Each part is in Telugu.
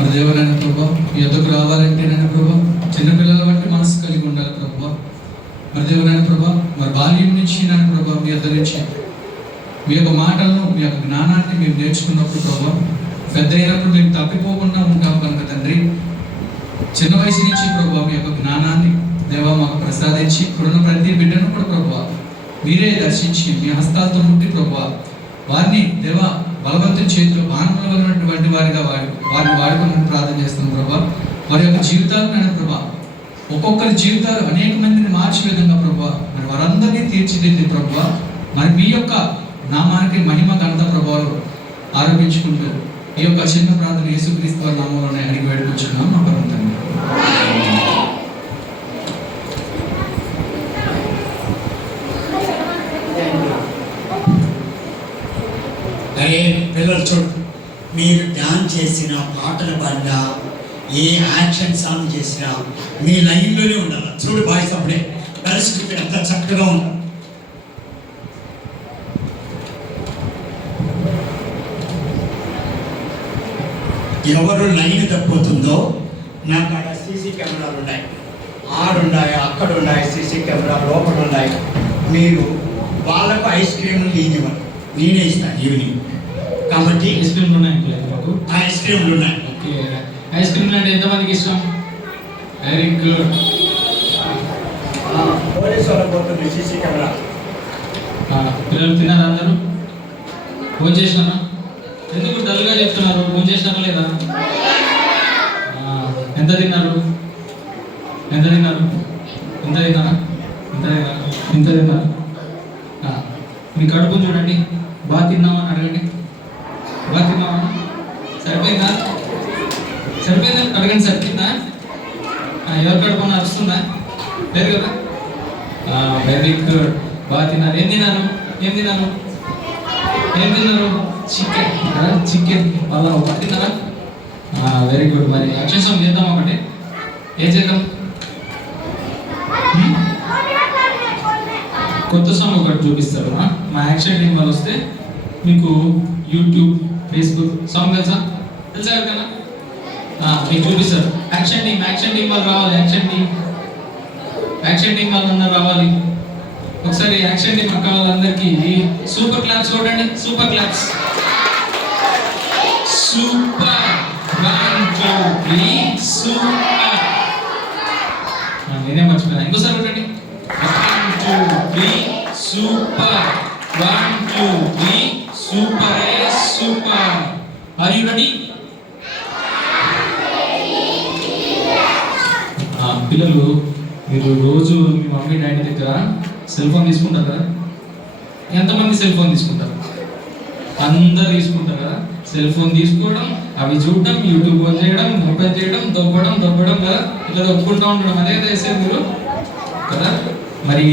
మరి దేవనైనా ప్రభా మీ యొద్దకు రావాలంటే నైనా ప్రభా చిన్నపిల్లల బట్టి మనసు కలిగి ఉండాలి ప్రభా. మరి దేవనైనా ప్రభా మరి బాల్యం నుంచి నైనా ప్రభా మీ యొద్ద నుంచి మీ యొక్క మాటలను మీ యొక్క జ్ఞానాన్ని మేము నేర్చుకున్నప్పుడు ప్రభా పెద్ద అయినప్పుడు మేము తప్పిపోకుండా ఉంటాం కనుక తండ్రి చిన్న వయసు నుంచి ప్రభా మీ యొక్క జ్ఞానాన్ని దేవా మాకు ప్రసాదించి ఇప్పుడున్న ప్రతి బిడ్డను కూడా ప్రభా మీరే దర్శించి మీ హస్తాలతో ముట్టి ప్రభా వారిని దేవా బలవంతుని చేతిలో బాణములు ఉన్నటువంటి వారిగా వారిని వాడుకుని ప్రార్థన చేస్తున్నాం ప్రభా. వారి యొక్క జీవితాలను ప్రభా ఒక్కొక్కరి జీవితాలు అనేక మందిని మార్చే విధంగా ప్రభా మరి వారందరినీ తీర్చిదిద్ది ప్రభా మరి మీ యొక్క నామానికి మహిమ ఘనత ప్రభావాలు ఆరోపించుకుంటూ ఈ యొక్క చిన్న ప్రార్థన యేసుక్రీస్తు వారి నామంలోనే అడిగి వేడుకొచ్చున్నాం మా పరమ తండ్రి. అరే పిల్లలు చూడు, మీరు డాన్స్ చేసిన పాటలు పాడినా ఏ యాక్షన్ సాంగ్ చేసినా మీ లైన్లోనే ఉండాలి. చూడు బాయ్స్ అప్పుడే పరిస్థితి ఎంత చక్కగా ఉంటాం. ఎవరు లైన్ తప్పిపోతుందో నాకు అక్కడ సీసీ కెమెరాలు ఉన్నాయి, ఆడున్నాయి, అక్కడ ఉన్నాయి, సీసీ కెమెరా లోపల ఉన్నాయి. మీరు వాళ్ళకు ఐస్ క్రీమ్లు ఇవ్వండి, నేనే ఇస్తాను ఈవినింగ్. కాబట్టి ఐస్ క్రీమ్లు ఉన్నాయి, మాకు ఐస్ క్రీమ్లు ఉన్నాయి. ఓకే, ఐస్ క్రీమ్లు అంటే ఎంతమందికి ఇష్టం? Very good. పోలీసు వాళ్ళకి పోతుంది సీసీ కెమెరా. పిల్లలు తిన్నారా? అందరూ ఫోన్ చేసినారా? ఎందుకు డల్గా చెప్తున్నారు? ఫోన్ చేసినారా లేదా? ఎంత తిన్నారు? ఎంత తిన్నారు? ఎంత తిన్నారా? ఎంత తిన్నారు? ఎంత తిన్నారు? మీ కడుపుని చూడండి, బాగా తిన్నామని అడగండి. బాగా తిన్నామా? సరిపోయిందా? సరిపోయిందా? అడగండి, సరిపోయిందా? ఎవరి కడుపున వస్తుందా? లేదు కదా? వెరీ గుడ్, బాగా తిన్నారు. ఏం తిన్నారు? ఏం తిన్నారు? ఏం తిన్నారు? చికెన్. చికెన్ వాళ్ళ ఒకటి తిన్నారా? Very good. మరి యాక్షన్ సాంగ్ చేద్దాం ఒకటి. ఏం చేద్దాం? కొత్త సాంగ్ ఒకటి చూపిస్తారు. మా యాక్షన్ టీం వాళ్ళు వస్తే మీకు యూట్యూబ్, ఫేస్బుక్ సాంగ్ తెలుసా కదా? మీకు చూపిస్తారు. యాక్షన్ టీం వాళ్ళు రావాలి. యాక్షన్ టీం వాళ్ళు అందరు రావాలి. ఒకసారి యాక్షన్ టీం అక్క వాళ్ళందరికీ సూపర్ క్లాప్స్ కొట్టండి. Super claps. సూపర్. 1 2 3 సూపర్. నేనే మర్చిపోయాను, ఇంకోసారి కొట్టండి. 1 2 3 super. 1 2 3 super. Super. Are you ready? పిల్లలు, మీరు రోజు మీ మమ్మీ డాడీ దగ్గర సెల్ ఫోన్ తీసుకుంటారు కదా? ఎంతమంది సెల్ ఫోన్ తీసుకుంటారు? అందరు తీసుకుంటారు కదా? సెల్ ఫోన్ తీసుకోవడం, అవి చూడడం, యూట్యూబ్ ఓపెన్ చేయడం, దొబ్బడం కదా? ఇట్లా దొబ్బుకుంటూ ఉండడం, అదే చేసేది మీరు కదా? మరి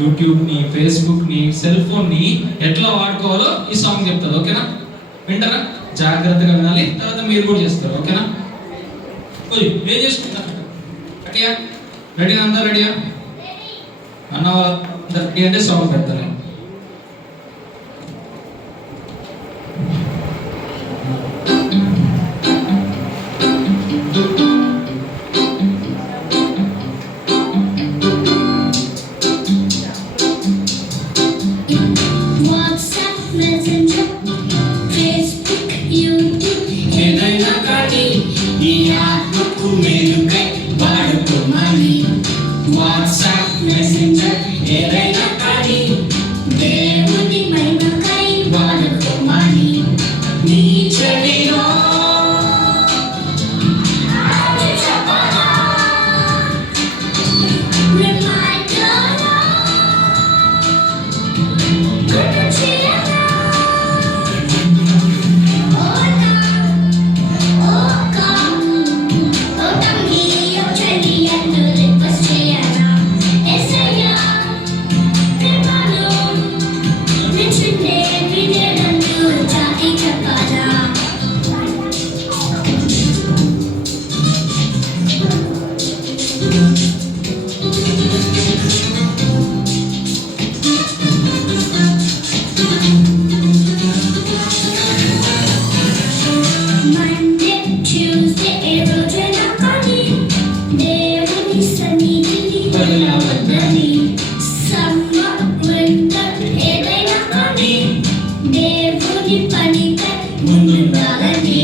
యూట్యూబ్ని, ఫేస్బుక్ని, సెల్ ఫోన్ని ఎట్లా వాడుకోవాలో ఈ సాంగ్ చెప్తారు. ఓకేనా? వింటారా? జాగ్రత్తగా వినాలి, తర్వాత మీరు కూడా చేస్తారు. ఓకేనా? ఏం చేసుకుంటారు? రెడీయా? రెడీనా? అంతా రెడీయా? అన్న వాళ్ళ రెడీ అంటే సాంగ్ పెడతారు. వాట్సాప్ మెసెంజర్ ఏదైనా కానీ ముందుండాలని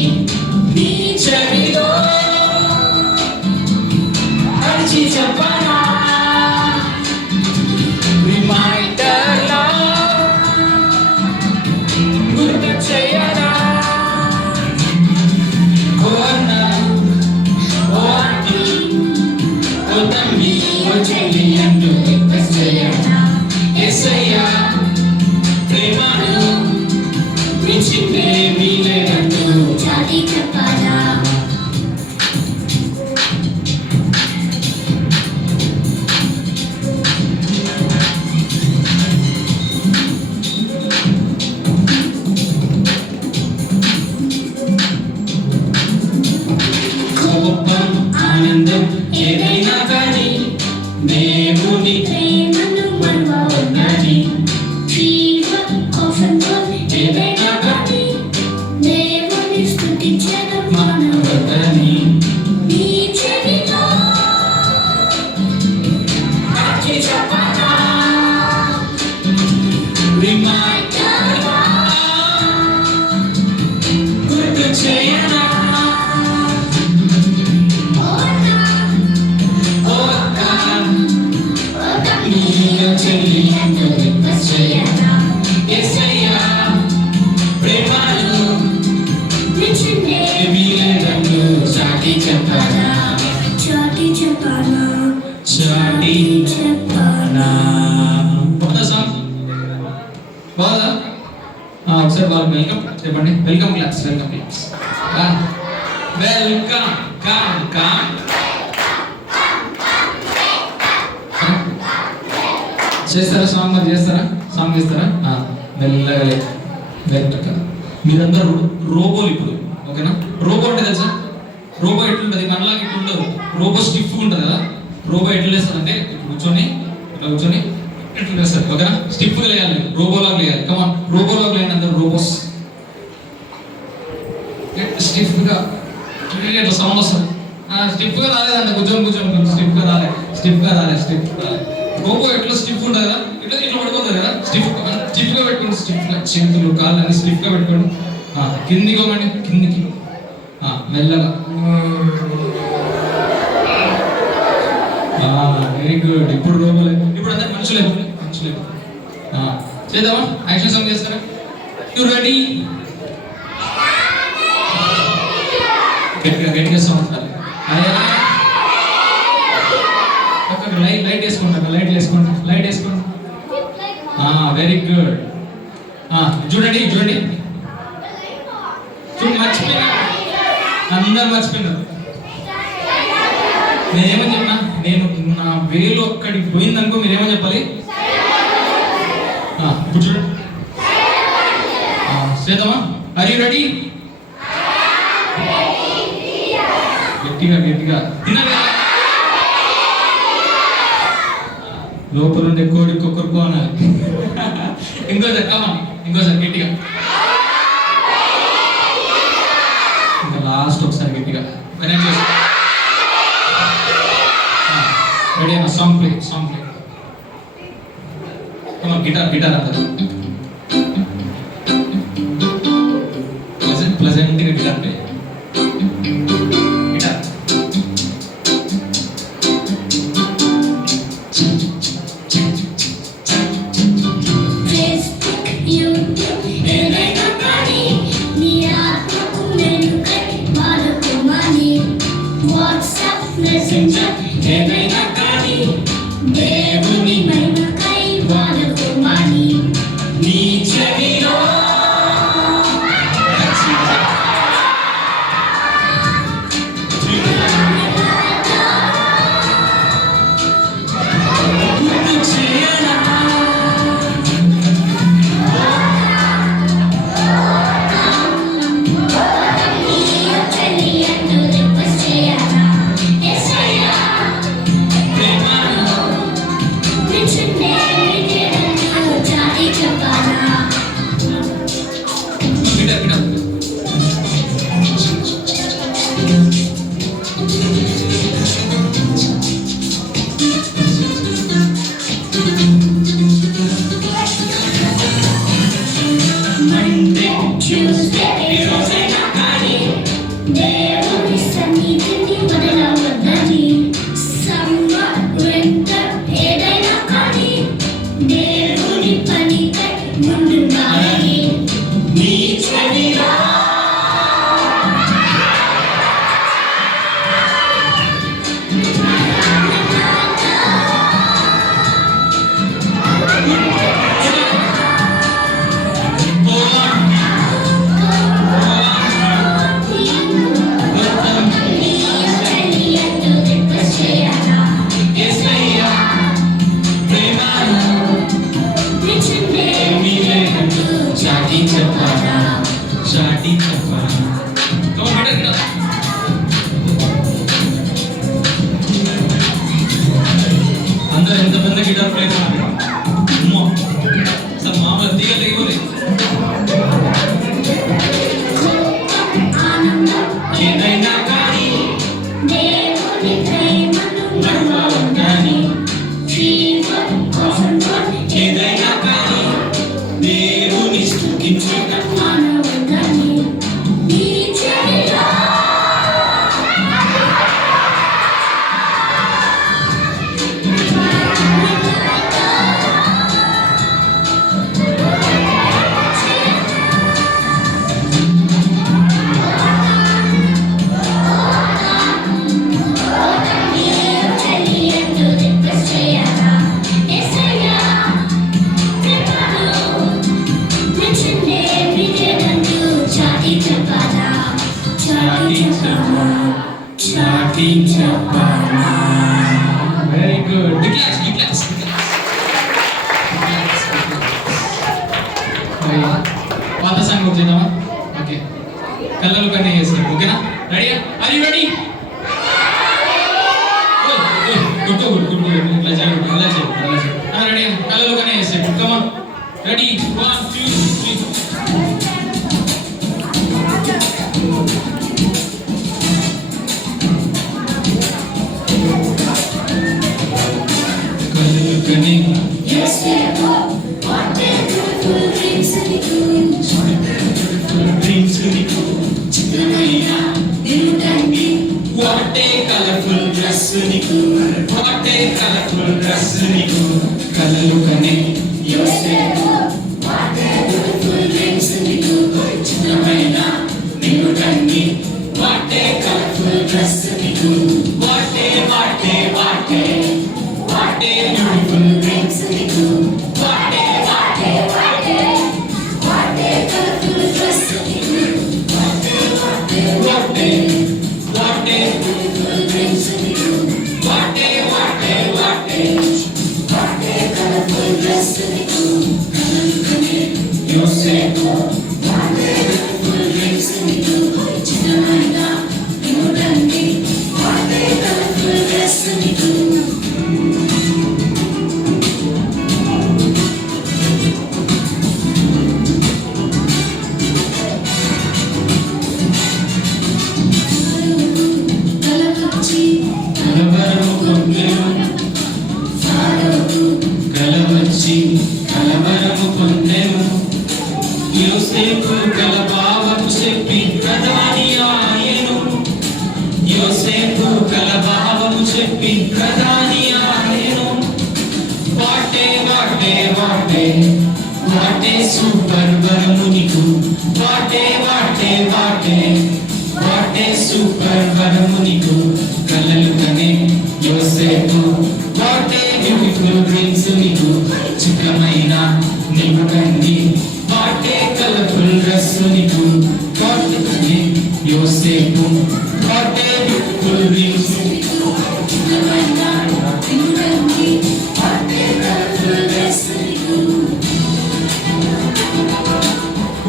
నీ చెవిలో అరిచి చెప్పనా రిమైండర్లా గుర్తు చేయనా ఓ అన్న ఓ ఆంటీ ఓ తమ్మి ఓ చెల్లి అంటూ రిక్వెస్ట్ చేయనా యేసయ్యా ప్రేమను మించిందేమీ లేదంటూ చాటి చెప్పాలా కోపం ఆనందం ఏదైనా కానీ దేవుని ప్రేమను మరువవద్దని ఏదైనా కానీ దేవుని స్తుతించడం మానవద్దని నీ చెవిలో అరిచి చెప్పనా రిమైండర్లా గుర్తు చేయనా ఓ అక్క నీలో చెల్లి అంటూ రిక్వెస్ట్ చేయనా యేసయ్యా ప్రేమను మించిందేమీ లేదంటూ చాటి చెప్పనా చాటి చెప్పాలా చాటి చెప్పాలా బాగుందా సాంగ్ బాగుందా ఒకసారి వాళ్ళు వెల్కమ్ చెప్పండి welcome class welcome come come చేస్తారా సాంగ్ మరి చేస్తారా సాంగ్ చేస్తారా మెల్లగా వెంటక మీరందరూ రోబోలు ఇప్పుడు ఓకేనా రోబో అంటే తెలుసా రోబో ఎట్లుంటుంది మనలాగా ఇట్లా ఉండదు రోబో స్టిఫ్గా ఉంటుంది కదా రోబో ఎట్లా లేస్తుంది అంటే కూర్చొని ఇట్లా కూర్చొని ఎట్లా లేస్తారు ఓకేనా స్టిఫ్గా లేయాలి రోబోలాగా లేయాలి కమాన్ రోబోలాగా లేని అందరూ రోబోస్ స్టిఫ్గా ఇట్లా సౌండ్ వస్తుంది స్టిఫ్గా రాలేదండి కూర్చొని స్టిఫ్గా రాలేదు రోబో ఎట్లా స్టిఫ్ ఉంటుంది కదా ఇట్లా ఇట్లా పడిపోతుంది కదా స్టిఫ్గా పెట్టుకోండి స్టిఫ్గా చేతులు కాళ్ళు అన్ని స్టిఫ్గా పెట్టుకోండి కిందికి పోమండి కిందికి మెల్లగా వెరీ గుడ్ ఇప్పుడు రోబోలే ఇప్పుడు అందరు మనుషులే చేద్దామా యాక్షన్ సాంగ్ చేస్తారా యు రెడీ గట్టిగా సాంగ్ లైట్ వేసుకుంటా లైట్ వేసుకోండి వెరీ గుడ్ చూడండి మర్చిపోయినా అందరు మర్చిపోయినారు నేనేమని చెప్పినా నేను నా వేలు అక్కడికి పోయిందనుకో మీరేమని చెప్పాలి ఇప్పుడు చూడండి చేద్దామా ఆర్ యు రెడీ గట్టిగా తినాలి లోపల ఉండే కోడి కుక్కరుకో అనాలి ఇంకోసారి గట్టిగా ఇంకా లాస్ట్ ఒకసారి గట్టిగా కనెక్ట్ చేసి రెడీ అన్న సాంగ్ ప్లే గిటార్ అంటారు ప్లెజెంట్గా గిటార్ ప్లే గిటార్ మెసెంజర్ ఏదైనా కానీ దేవుని మహిమకై వాడుకోమని నీ చెవిలో అందరు ఎంతమంది గిటార్ ప్లే అమ్మో సార్ మామూలు దిగలేవు ఏదైనా కానీ దేవుని ప్రేమను కానీ జీవం కోసం ఏదైనా కానీ దేవుని స్తుతించుట మానవుడని నీ చెయ్యా వెరీ గుడ్ క్లాస్ పాత సాంగ్ గుర్తు చేద్దామా ఓకే కళ్ళలు కన్నీ చేస్తాం ఓకేనా ready are you ready good ఇట్లా చేయండి ఇలా చేయండి రెడీ కళ్ళలు కన్నీ చేస్తాం come on ready 1 2 3 కళ్ళలు Kanni dreams నీకు చిత్రమైన వాట్ ఏ కలర్ఫుల్ డ్రెస్ నీకు వాట్ ఏ కలర్ఫుల్ డ్రెస్ నీకు కలలు కనే యోసేపు వాట్ ఏ బ్యూటిఫుల్ డ్రీమ్స్ నీకు చిత్రమైన నిన్నుటన్ని వాట్ ఏ కలర్ఫుల్ డ్రెస్ నీకు వాట్ ఏ బ్యూటిఫుల్ డ్రీమ్స్ నీకు వాట్ ఏ Yosefu, కలవరము పొందెను యోసేపు కలబావము చెప్పి ప్రధాని ఆయను యోసేపు కలబావము చెప్పి ప్రధాని ఆయను వాటే సూపర్ వరము నీకు వాటే సూపర్ వరము నీకు కలలు కనే యోసేపు వాటే బ్యూటిఫుల్ డ్రీమ్స్ నీకు చిత్రమైన నీకు కండి వాటే కలర్ఫుల్ డ్రెస్ నీకు వాటే కనే యోసేపు వాటే బ్యూటిఫుల్ డ్రీమ్స్ నీకు చిత్రమైన నీకు కండి వాటే కలర్ఫుల్ డ్రెస్ నీకు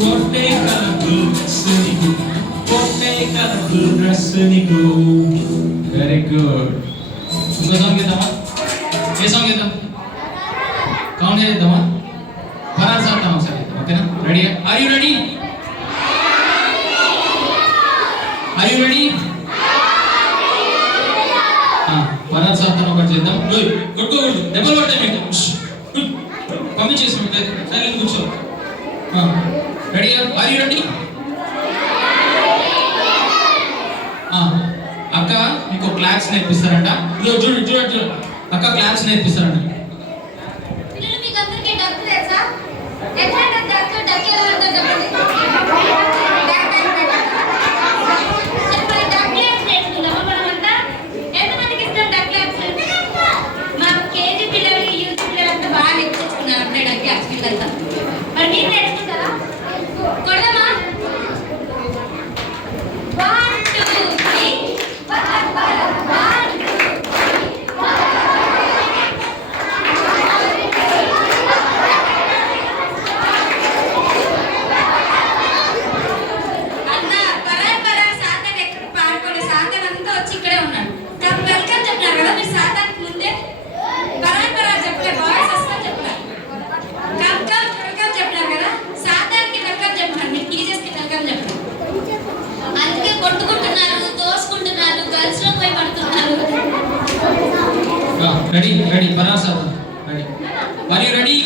వాటే కలర్ఫుల్ డ్రెస్ నీకు వాటే కలర్ఫుల్ డ్రెస్ నీకు వెరీ గుడ్ ఇంకో సాంగ్ చేద్దామా ఏ సాంగ్ చేద్దాం కౌంట్ చేద్దామా పరార్ సాగుతాం ఒకసారి ఓకేనా రెడీ ఆర్ యు రెడీ పరార్ సాగుతాం ఒకటి చేద్దాం కొట్టుకోకూడదు దెబ్బలు పడతాయి మీకు పంపించేసి సైలెంట్ కూర్చో రెడీ ఆర్ యు రెడీ అక్క మీకు క్లాప్స్ నేర్పిస్తారంట చూడు అక్క క్లాప్స్ నేర్పిస్తారంట మీకు అందరికీ డబ్బు తెలుసా ఎట్లా డబ్బు ఎలా ఉంటుందో చెప్పండి డబ్బు నేర్చుకుందామా మనమంతా ఎంతమందికి ఇస్తాం డబ్బు మా కేజీ పిల్లలకి యూత్ పిల్లలంతా బాగా నేర్చుకున్నారు అప్పుడే డబ్బు పిల్లలంతా మరి మీరు నేర్చుకుంటారా కొడదామా 1 2 3 1 రెడీ రెడీ పరాసర్ రెడీ ఆర్ యు రెడీ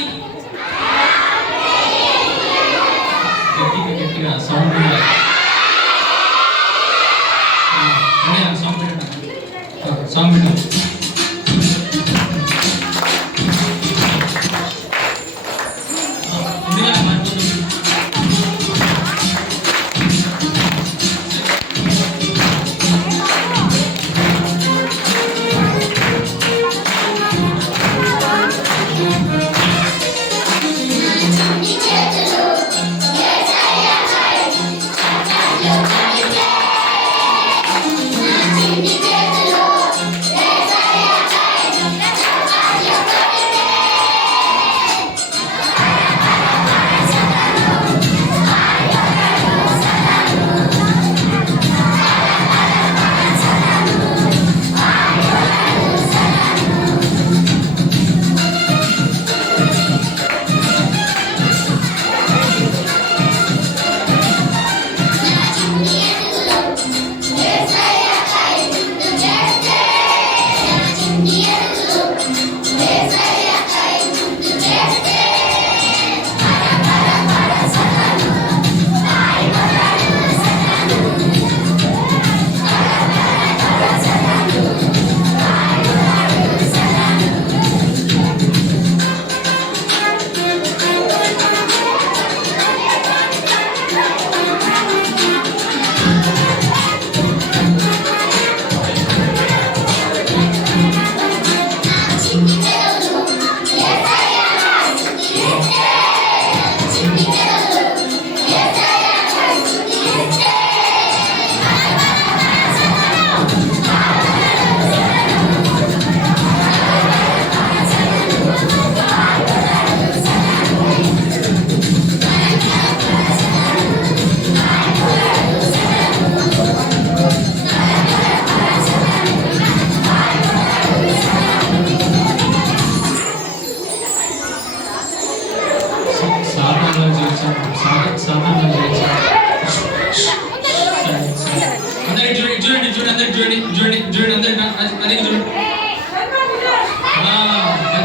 గట్టిగా సౌండ్ రెడీ సాంగ్ పెట్టండి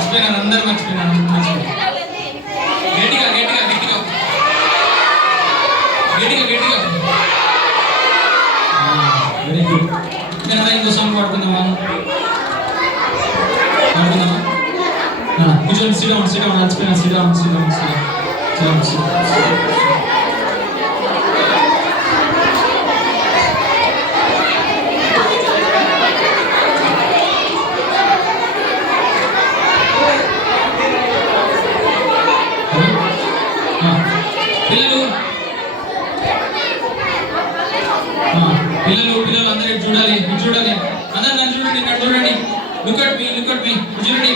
మర్చిపోయినాను అందరు మర్చిపోయినాను గట్టిగా గట్టిగా గట్టిగా గట్టిగా గట్టిగా వెరీ గుడ్ నేను అలా ఇంకో సాంగ్ పాడుకుందామా పాడుకుందామా కూర్చోండి సిడౌన్ సిడౌన్ మర్చిపోయినా సిడౌన్ సిడౌన్ సిడౌన్ సిడౌన్ పిల్లలు అందరూ చూడాలి చూడాలి అందరు నన్ను చూడండి లుక్ అట్ మీ చూడండి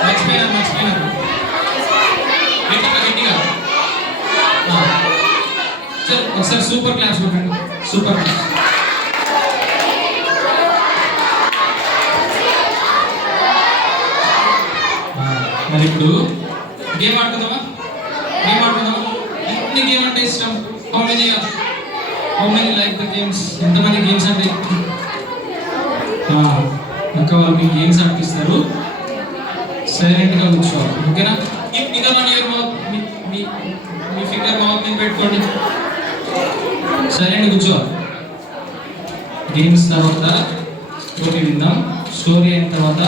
మర్చిపోయినాను గట్టిగా సరే ఒకసారి సూపర్ క్లాస్ కొట్టండి సూపర్ క్లాస్ మరి ఇప్పుడు గేమ్ ఆడుకుందామా ఎన్ని గేమ్ అంటే ఇష్టం how many like the games ఎంతమంది గేమ్స్ అంటే ఇంకా వాళ్ళు మీకు గేమ్స్ ఆడిపిస్తారు సైలెంట్గా కూర్చోవాలి ఓకేనా ఇంకా మన మీ ఫింగర్ మౌత్ మీద పెట్టుకోండి సైలెంట్గా కూర్చోవాలి గేమ్స్ తర్వాత స్టోరీ విందాం స్టోరీ అయిన తర్వాత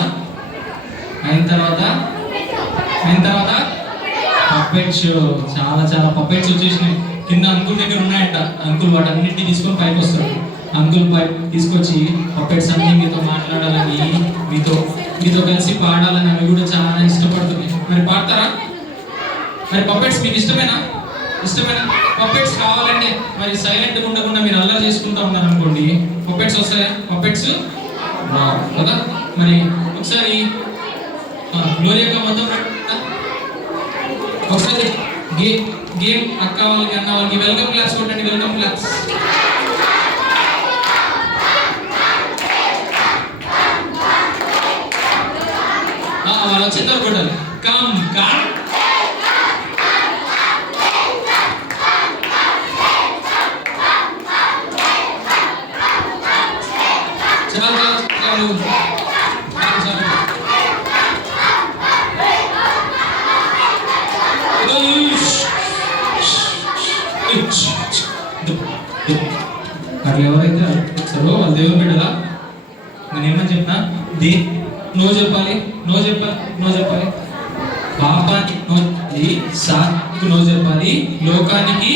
పప్పెట్స్ చాలా పప్పెట్స్ వచ్చేసినాయి కింద అంకుల్ దగ్గర ఉన్నాయంట అంకుల్ వాటన్నిటిని తీసుకొని పైకి వస్తాడు అంకుల్ పైకి తీసుకొచ్చి పప్పెట్స్ అన్ని మీతో మాట్లాడాలని మీతో కలిసి పాడాలని అవి కూడా చాలా ఇష్టపడుతున్నాయి మరి పాడతారా మరి పప్పెట్స్ మీకు ఇష్టమేనా పప్పెట్స్ కావాలంటే మరి సైలెంట్గా ఉండకుండా మీరు అల్లరి చేసుకుంటా ఉన్నారు అనుకోండి పప్పెట్స్ వస్తాయా పప్పెట్స్ కదా మరి ఒకసారి గ్లోరియా మొత్తం ఒకసారి గేమ్ అక్క వాళ్ళకి అన్న వాళ్ళకి వెల్కమ్ క్లాస్ కొట్టండి వెల్కమ్ క్లాస్ వాళ్ళ చిత్రం కొట్టాలి కమ్ చాలు అట్లా ఎవరైతే వచ్చారో వాళ్ళు దేవుని బిడ్డలా. నేను ఏమని చెప్పినా నో చెప్పాలి, నో చెప్పాలి, నో చెప్పాలి. పాపానికి నో చెప్పాలి, సాత్కు నో చెప్పాలి, లోకానికి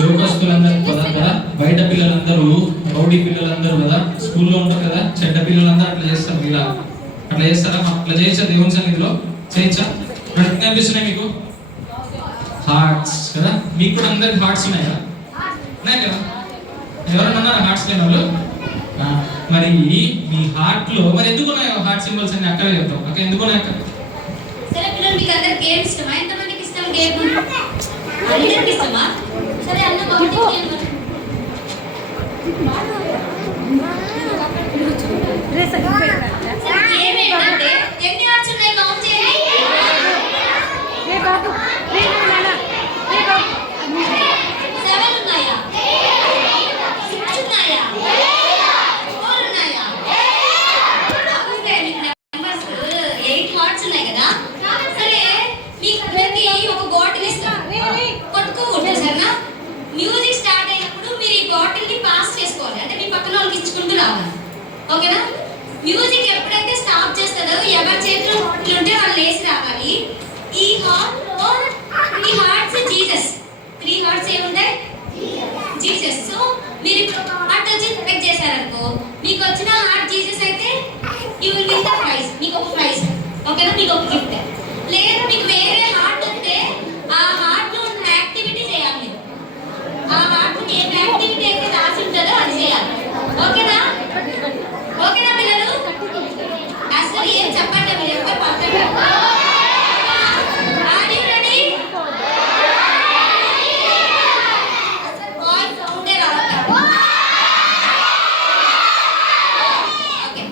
లోకస్తులందరూ కదా, బయట పిల్లలందరూ రౌడీ పిల్లలందరూ కదా, స్కూల్లో ఉంటారు కదా, చెడ్డ పిల్లలందరూ అట్లా చేస్తారు. ఇలా అట్లా చేస్తారా? అట్లా చేయొచ్చా? దేవుని సన్నిధిలో చేయొచ్చా? ప్రతి కనిపిస్తున్నాయి మీకు హార్ట్స్ కదా, మీకు కూడా అందరికి హార్ట్స్ ఉన్నాయి కదా, ఉన్నాయి కదా. ఎవరన్నా ఉన్నారా హార్ట్స్ లేని వాళ్ళు? మరి మీ హార్ట్ లో మరి ఎందుకు ఉన్నాయి హార్ట్ సింబల్స్ అని అక్కడ చెప్తాం. అక్కడ ఎందుకు ఉన్నాయి అక్కడ? సరే పిల్లలు, మీకు అందరికి గేమ్ ఇష్టమా? ఎంతమందికి ఇష్టం గేమ్? అందరికి ఇష్టమా? సరే అన్న బాగుంటుంది గేమ్ ఏంటంటే ఎన్ని హార్ట్స్ ఉన్నాయి కౌంట్ చేయండి. 7 ఉన్నాయా? 6 ఉన్నాయా? 4 ఉన్నాయా? ఓకే, మీకు నెంబర్స్ 8 హార్ట్స్ ఉన్నాయి కదా. సరే, మీకు అందరికి ఒక బాటిల్ ఇస్తాను, కొట్టుకోకూడదు సరేనా? మ్యూజిక్ స్టార్ట్ అయినప్పుడు మీరు ఈ బాటిల్ ని పాస్ చేసుకోవాలి, అంటే మీ పక్కన వాళ్ళకి ఇచ్చుకుంటూ రావాలి. ఓకేనా? మ్యూజిక్ ఎప్పుడైతే స్టాప్ చేస్తారో ఎవరి చేతిలో బాటిల్ ఉంటే వాళ్ళు లేచి రావాలి. ఈ హార్ట్ లో 3 హార్ట్స్ జీసస్, 3 హార్ట్స్ ఏముంటాయి? జీసస్. సో మీరు ఇప్పుడు హార్ట్ వచ్చి సెలెక్ట్ చేశారనుకో, మీకు వచ్చిన హార్ట్ జీసస్ అయితే you will win the prize. మీకు ఒక ప్రైజ్, ఓకేనా? మీకు ఒక గిఫ్ట్. లేదా మీకు వేరే హార్ట్ ఉంటే ఆ హార్ట్ లో ఉన్న యాక్టివిటీ చేయాలి మీరు. ఆ హార్ట్ ఏ యాక్టివిటీ అయితే రాసి ఉంటుందో అది చేయాలి. ఓకేనా? ఓకేనా పిల్లలు? అసలు ఏం చెప్పండి మీరు ఎవరు పక్కన. Are you ready? అసలు వాయిస్ సౌండే రావట్లేదు. ఓకే,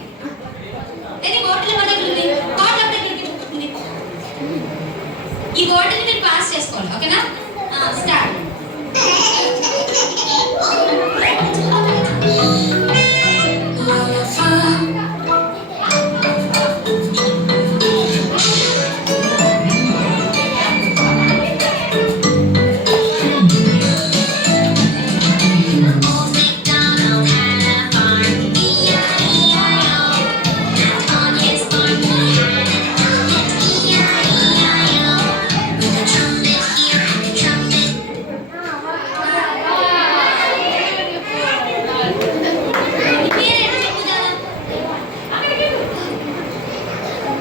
ఇది బాటిల్ మన దగ్గర ఉంది. బాటిల్ దగ్గరికి ఉంది. ఈ బాటిల్ ని మీరు పాస్ చేసుకోవాలి. ఓకేనా? స్టార్ట్.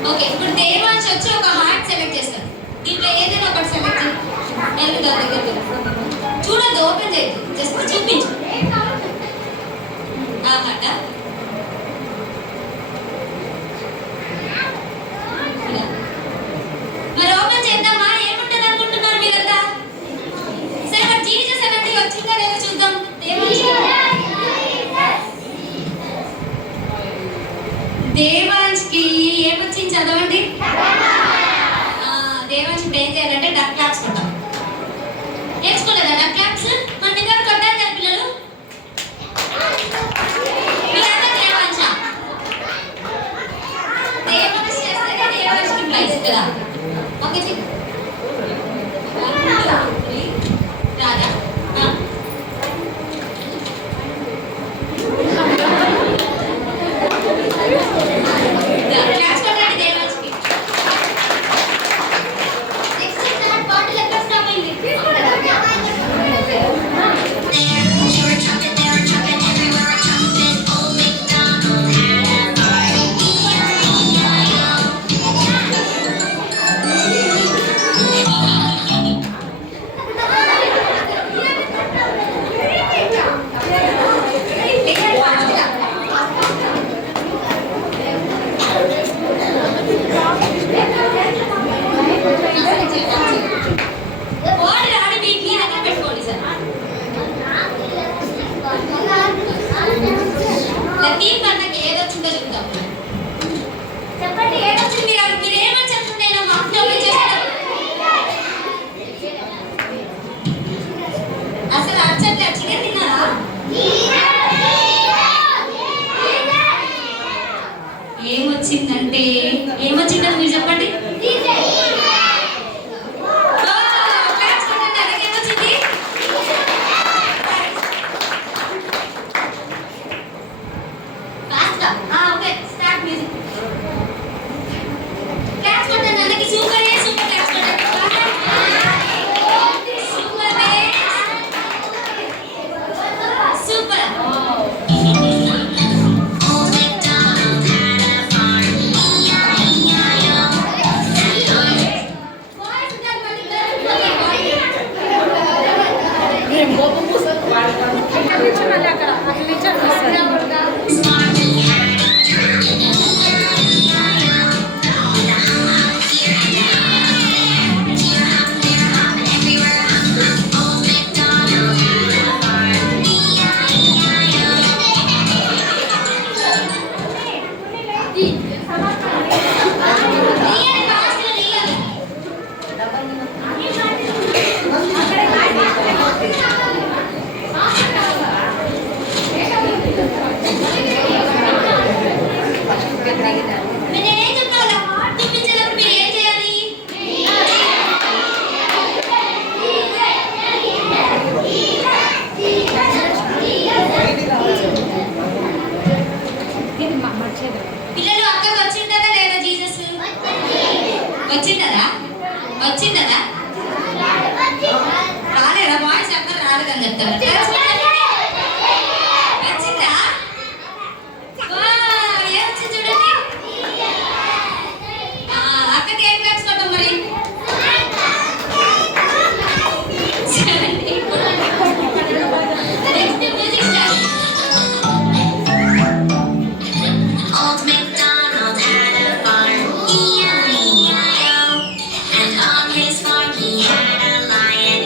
ఓకే, ఇప్పుడు దేవాంశ్ వచ్చి ఒక హార్ట్ సెలెక్ట్ చేస్తాడు. దీంట్లో ఏదైనా ఒకటి సెలెక్ట్ చేయి. చూడద్దు, ఓపెన్ చేయద్దు, జస్ట్ చూపించు. ఆ హార్ట్ మరి ఓపెన్ చేద్దామా? ఏముంటుంది అనుకుంటున్నారు మీరంతా? సరే, మరి జీసస్ అనేది వచ్చిందా లేదా చూద్దాం. దేవాంశ్కి ఏమొచ్చింది చదవండి. దేవాంశ్ ఇప్పుడు ఏం చేయాలంటే డక్ క్లాప్స్ కొట్టాం. నేర్చుకోలేదా డక్ క్లాప్స్? మన దగ్గర కొట్టాలి కదా పిల్లలు. మీరంతా దేవాంశ చేస్తే దేవాంశ్కి ప్రైజ్ కదా. ఓకే రాదా? క్లాస్ కొట్టండి దేవాంశ్కి. నెక్స్ట్ బాటిల్ ఎక్కడ స్టాప్ అయింది? చెప్పండి ఏదొచ్చింది? మీరు ఏమని చెప్తుంటే అసలు అచ్చట్లే చికెన్ తిన్నారా? ఏమొచ్చిందంటే ఏమొచ్చిందని మీరు చెప్పండి. నేనేం చెప్పాలా? హార్ట్ చూపించేటప్పుడు మీరు ఏం చేయాలి? పిల్లలు అక్కకు వచ్చింటారా లేదా జీసస్? వచ్చింటారా? వచ్చింటారా? రాలేదా? వాయిస్ అక్కడ రాలేదని చెప్తారు. వచ్చిందా? ఏమొచ్చింది చూడండి. అక్కకి ఏం నేర్చుకోవటం మరి? Next music start. Old MacDonald had a farm, E-I-E-I-O. And on his farm he had a lion.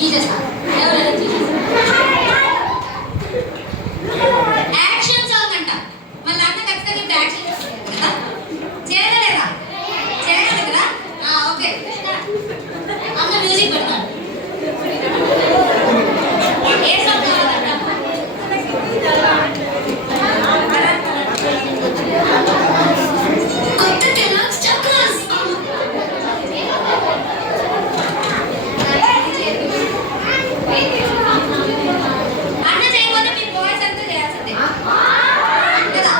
Jesus ఎవరైనా జీసస్ యాక్షన్ సాంగ్ అంట. మళ్ళీ అన్న ఖచ్చితంగా ఇప్పుడు యాక్షన్ కదా చేయలేదా? చేయాలి కదా. ఓకే అన్న మ్యూజిక్ పెడతాను. ఏ సాంగ్ కావాలంట? కొత్త తెలుగు స్టోరీస్. అన్న చేయకపోతే మీ బాయ్స్ అంతా చేయాల్సిందే కదా.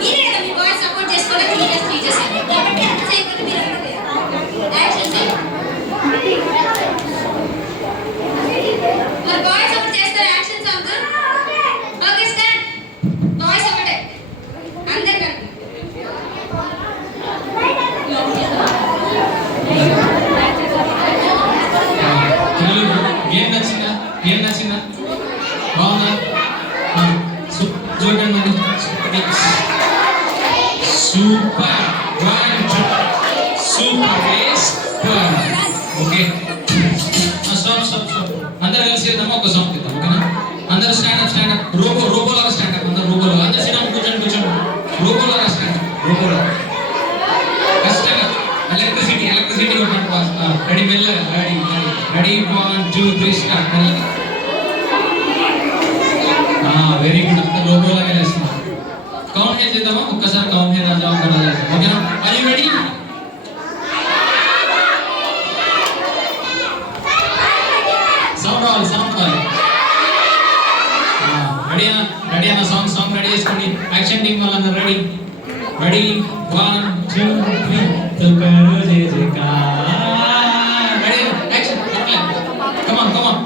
మీరే కదా మీ బాయ్స్ సపోర్ట్ చేసుకోవాలి. టీచర్స్ కాబట్టి అన్న చేయకపోతే మీరు అంతా చేయాలి. యాక్షన్ చేయాలి. మరి బాయ్స్ ఒకటి చేస్తారు action song. Okay start. Boys ఒకటే అందరు కలిపి. ఏం నచ్చిందా? ఏం నచ్చిందా? బాగుందా? చూడండి మరి. Super super. Okay stop stop stop. అందరు కలిసి చేద్దామా? ఒక సాంగ్ చేద్దాం. ఓకేనా? అందరూ స్టాండ్ అప్. రోబో లాగా స్టాండ్ అప్. అందరు రోబో లాగా. అందరు సినిమా కూర్చోండి. రోబో లాగా స్టాండ్ అప్. రోబో లాగా కష్టంగా. ఎలక్ట్రిసిటీ రెడీ మెల్లగా. Ready 1 2 3 start. Very good. అంత రోబో లాగా వేస్తున్నాం. కౌన్ హే చేద్దామా? ఒక్కసారి కౌన్ హే రాజా ఓకేనా? Are you ready? సౌండ్ రావాలి. రెడీ అన్న సాంగ్ రెడీ చేసుకోండి. యాక్షన్ టీమ్ వాళ్ళందరూ రెడీ 1 2 3 తుకరో జయ జయకార్. Ready action. Come on.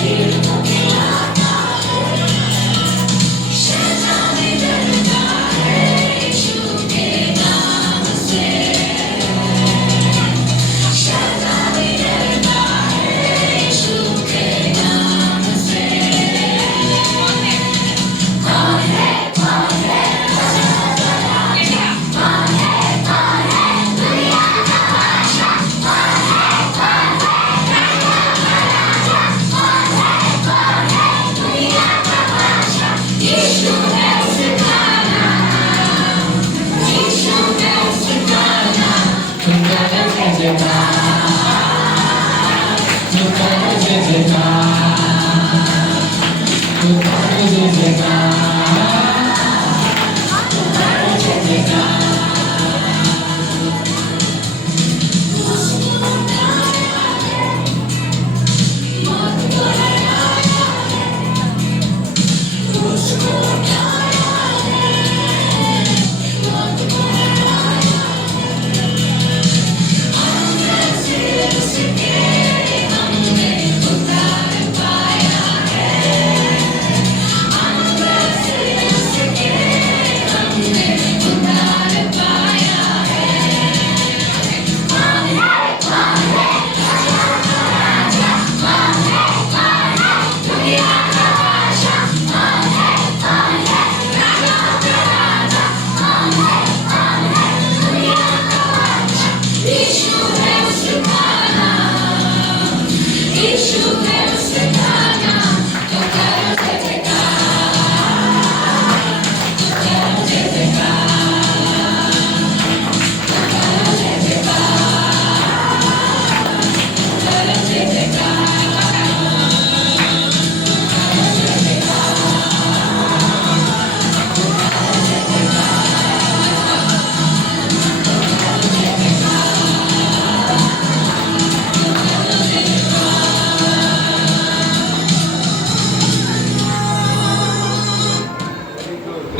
Beautiful.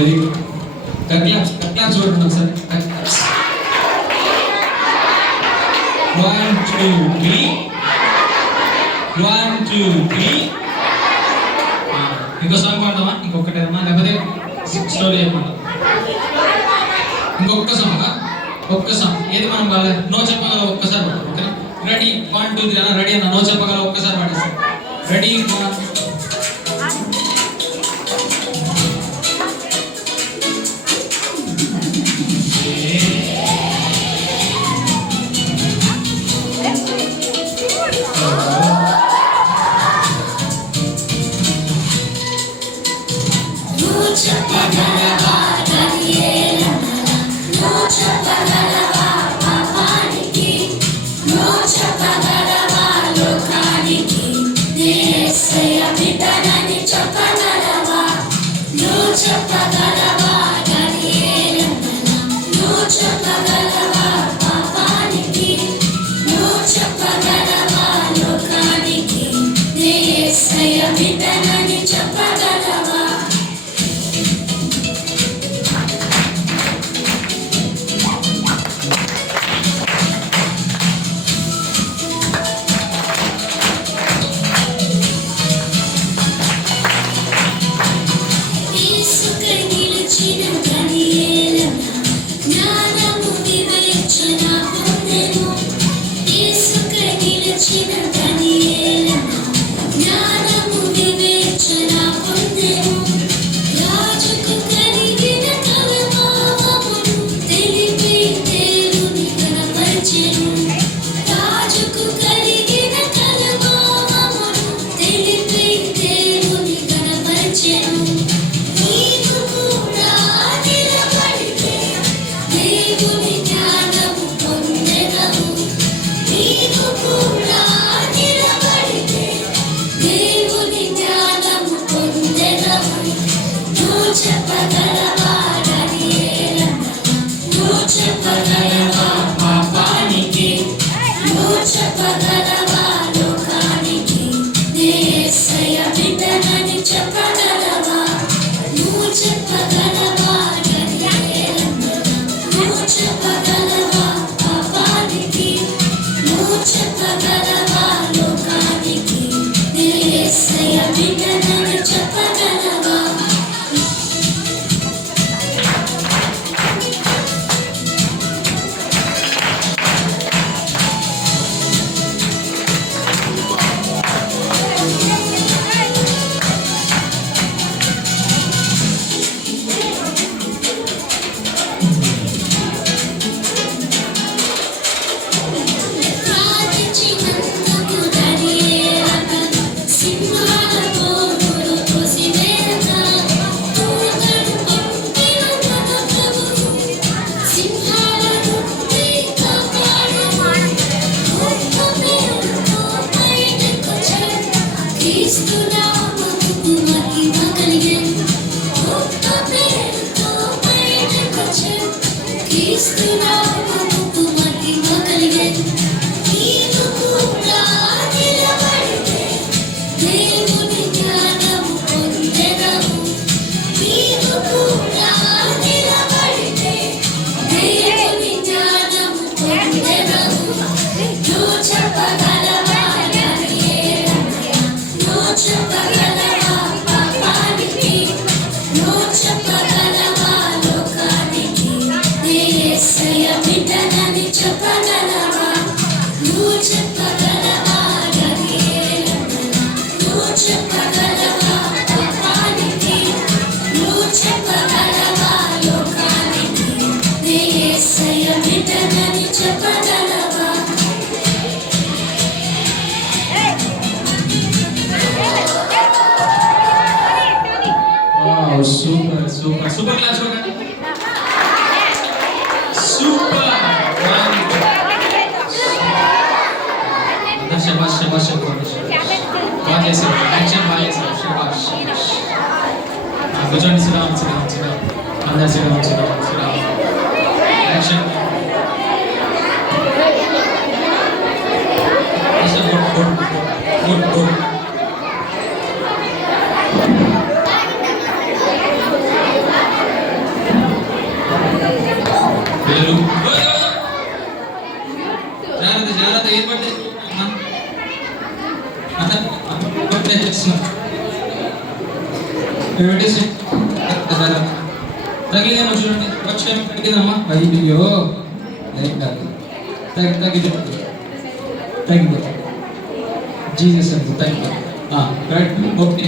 Very good. Claps చూడండి ఒకసారి. 1 2 3 1 2 3. ఇంకో సాంగ్ పాడదామా? ఇంకొకటి ఏమన్నా లేకపోతే స్టోరీ చెప్పమంటాం? ఇంకొక సాంగ్ ఒక్క సాంగ్ ఏది మనం పాడలే? నో చెప్పగల ఒక్కసారి పాడతాం. ఓకేనా? రెడీ 1 2 3 అన్న. రెడీ అన్న. నో చెప్పగల ఒక్కసారి పాడేస్తాం. Ready 1 super super super claps చూడండి. సూపర్ శబాష్ శబాష్ శబాష్ బాగా చేశారు. యాక్షన్ బాగా చేశారు. శబాష్ కూర్చోండి. శ్రీరామ్ శ్రీరామ్ శ్రీరామ్ అందరు Sriram Sriram Sriram action. Good good. ఏం పట్టే బర్త్డే చేస్తున్నా తగిలేమో చూడండి వచ్చేమో తగ్గిందమ్మా అయ్యో ఏం కాదు తగ్గిపోతుంది జీసస్ అండి తగ్గిపోతుంది రైట్ ఓకే